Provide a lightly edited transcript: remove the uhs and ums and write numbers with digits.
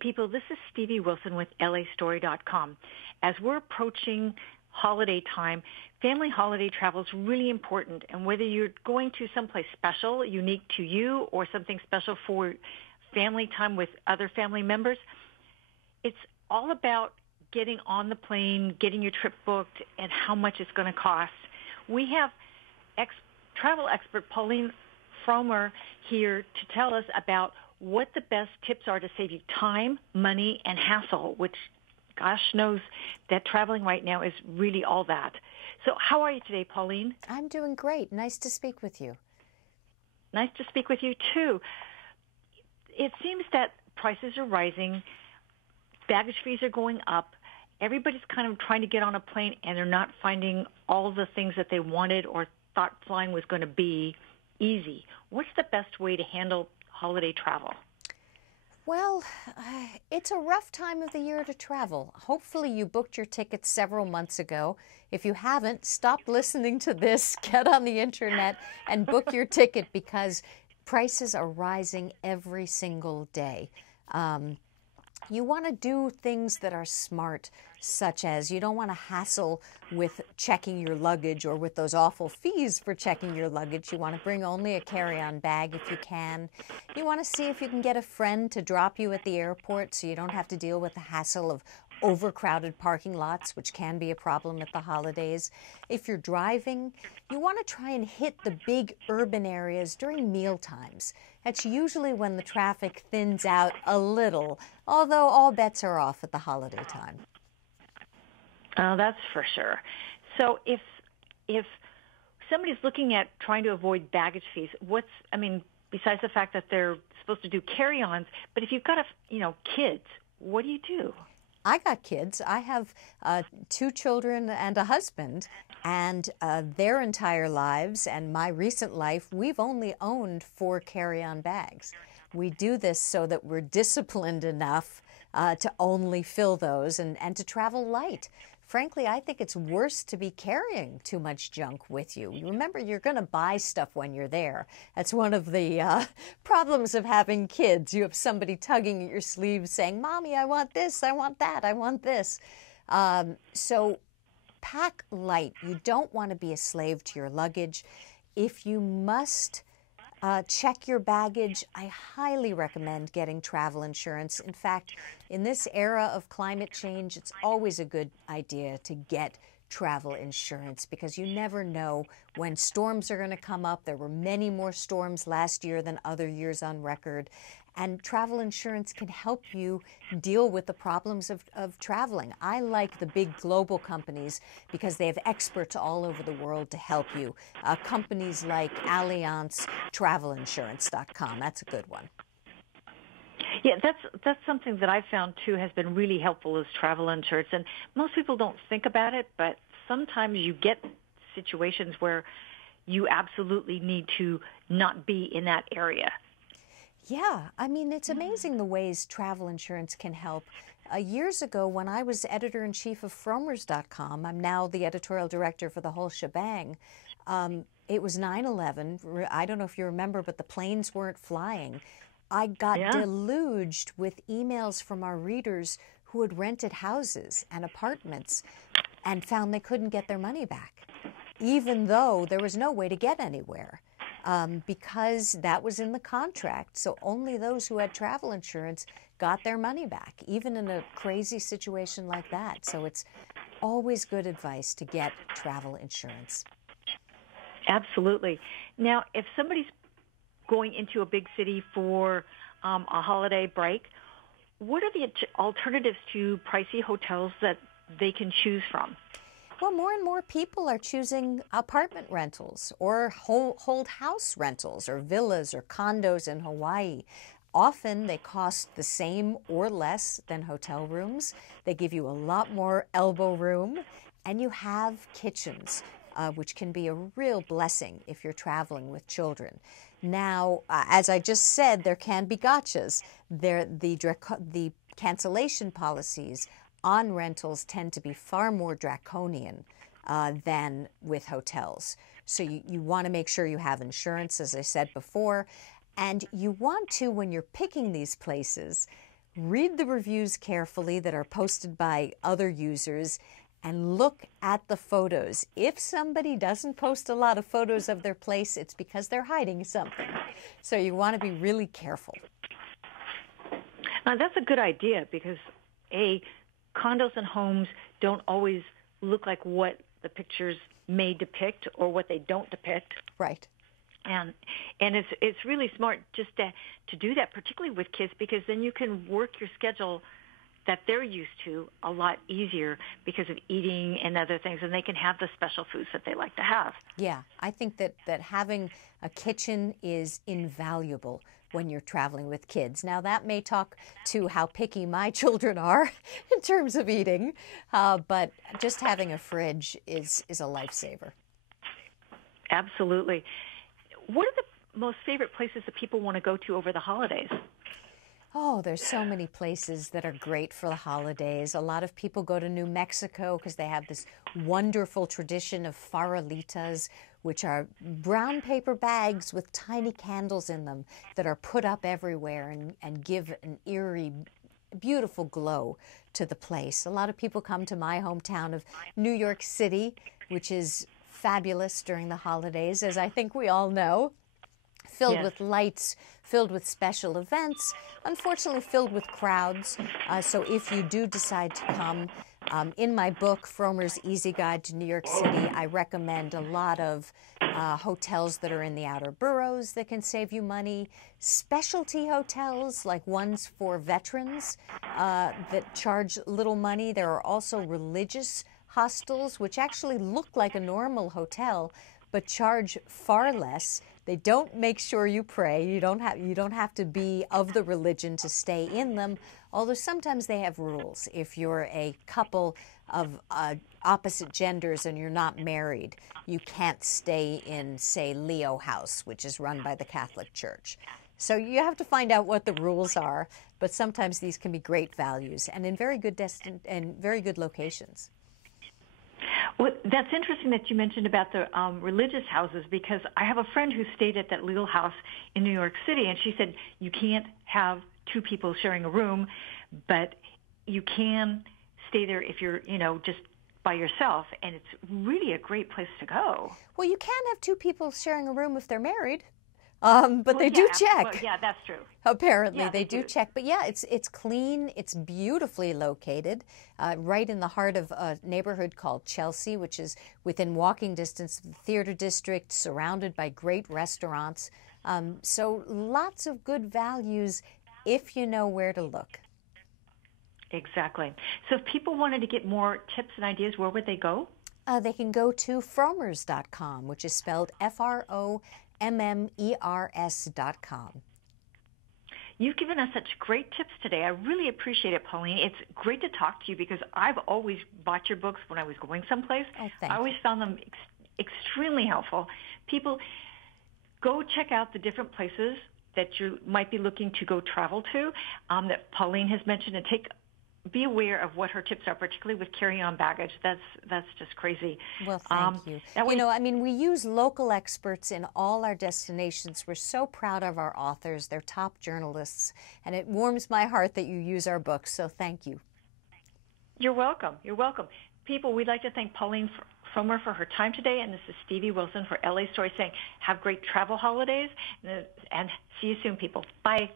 people, this is Stevie Wilson with LAstory.com. As we're approaching holiday time, family holiday travel is really important. And whether you're going to someplace special, unique to you, or something special for family time with other family members, it's all about getting on the plane, getting your trip booked, and how much it's going to cost. We have travel expert Pauline Frommer here to tell us about what the best tips are to save you time, money, and hassle, which gosh knows that traveling right now is really all that. So how are you today, Pauline? I'm doing great. Nice to speak with you. Nice to speak with you, too. It seems that prices are rising, baggage fees are going up, everybody's kind of trying to get on a plane, and they're not finding all the things that they wanted or thought flying was going to be easy. What's the best way to handle holiday travel? Well, it's a rough time of the year to travel. Hopefully you booked your tickets several months ago. If you haven't, stop listening to this, get on the internet and book your ticket because prices are rising every single day. You want to do things that are smart, such as you don't want to hassle with checking your luggage or with those awful fees for checking your luggage. You want to bring only a carry-on bag if you can. You want to see if you can get a friend to drop you at the airport so you don't have to deal with the hassle of overcrowded parking lots, which can be a problem at the holidays. If you're driving, you want to try and hit the big urban areas during meal times. That's usually when the traffic thins out a little, although all bets are off at the holiday time. Oh, that's for sure. So if somebody's looking at trying to avoid baggage fees, besides the fact that they're supposed to do carry-ons, but if you've got kids, what do you do? I got kids. I have 2 children and a husband, and their entire lives and my recent life, we've only owned 4 carry-on bags. We do this so that we're disciplined enough to only fill those and to travel light. Frankly, I think it's worse to be carrying too much junk with you. Remember, you're going to buy stuff when you're there. That's one of the problems of having kids. You have somebody tugging at your sleeve saying, "Mommy, I want this, I want that, I want this." So pack light. You don't want to be a slave to your luggage. If you must check your baggage, I highly recommend getting travel insurance. In fact, in this era of climate change, it's always a good idea to get travel insurance because you never know when storms are going to come up. There were many more storms last year than other years on record. And travel insurance can help you deal with the problems of traveling. I like the big global companies because they have experts all over the world to help you. Companies like Allianz, travelinsurance.com. That's a good one. Yeah, that's something that I've found, too, has been really helpful is travel insurance. And most people don't think about it, but sometimes you get situations where you absolutely need to not be in that area. Yeah, it's amazing the ways travel insurance can help. Years ago, when I was editor-in-chief of Frommers.com, I'm now the editorial director for the whole shebang, it was 9/11. I don't know if you remember, but the planes weren't flying. I got deluged with emails from our readers who had rented houses and apartments and found they couldn't get their money back, even though there was no way to get anywhere. Because that was in the contract. So only those who had travel insurance got their money back, even in a crazy situation like that. So it's always good advice to get travel insurance. Absolutely. Now, if somebody's going into a big city for a holiday break, what are the alternatives to pricey hotels that they can choose from? Well, more and more people are choosing apartment rentals or whole house rentals or villas or condos in Hawaii. Often they cost the same or less than hotel rooms. They give you a lot more elbow room, and you have kitchens, which can be a real blessing if you're traveling with children. Now, as I just said, there can be gotchas. The cancellation policies on rentals tend to be far more draconian than with hotels. So you want to make sure you have insurance, as I said before, and you want to, when you're picking these places, read the reviews carefully that are posted by other users, and look at the photos. If somebody doesn't post a lot of photos of their place, it's because they're hiding something. So you want to be really careful. That's a good idea because, condos and homes don't always look like what the pictures may depict or what they don't depict. Right. And it's really smart just to do that, particularly with kids, because then you can work your schedule that they're used to a lot easier because of eating and other things, and they can have the special foods that they like to have. Yeah, I think that having a kitchen is invaluable when you're traveling with kids. Now, that may talk to how picky my children are in terms of eating, but just having a fridge is a lifesaver. Absolutely. What are the most favorite places that people want to go to over the holidays? Oh, there's so many places that are great for the holidays. A lot of people go to New Mexico because they have this wonderful tradition of farolitas, which are brown paper bags with tiny candles in them that are put up everywhere and give an eerie, beautiful glow to the place. A lot of people come to my hometown of New York City, which is fabulous during the holidays, as I think we all know. Filled with lights, filled with special events, unfortunately filled with crowds. So if you do decide to come, in my book, Frommer's Easy Guide to New York City, I recommend a lot of hotels that are in the outer boroughs that can save you money, specialty hotels like ones for veterans that charge little money. There are also religious hostels which actually look like a normal hotel but charge far less. They don't make sure you pray. You don't have to be of the religion to stay in them, although sometimes they have rules. If you're a couple of opposite genders and you're not married, you can't stay in, say, Leo House, which is run by the Catholic Church. So you have to find out what the rules are, but sometimes these can be great values and in very good very good locations. Well, that's interesting that you mentioned about the religious houses, because I have a friend who stayed at that little house in New York City, and she said you can't have two people sharing a room, but you can stay there if you're, just by yourself, and it's really a great place to go. Well, you can have two people sharing a room if they're married. But they do check. Well, yeah, that's true. Apparently, yeah, they do check. But yeah, it's clean. It's beautifully located, right in the heart of a neighborhood called Chelsea, which is within walking distance of the theater district, surrounded by great restaurants. So lots of good values if you know where to look. Exactly. So if people wanted to get more tips and ideas, where would they go? They can go to frommers.com, which is spelled FROMMERS.com. You've given us such great tips today. I really appreciate it, Pauline. It's great to talk to you because I've always bought your books when I was going someplace. Oh, I always found them extremely helpful. People, go check out the different places that you might be looking to go travel to that Pauline has mentioned, and be aware of what her tips are, particularly with carry-on baggage. That's just crazy. Well, thank you. We use local experts in all our destinations. We're so proud of our authors. They're top journalists, and it warms my heart that you use our books, so thank you. You're welcome. You're welcome. People, we'd like to thank Pauline Frommer for her time today, and this is Stevie Wilson for LA Story saying have great travel holidays, and see you soon, people. Bye.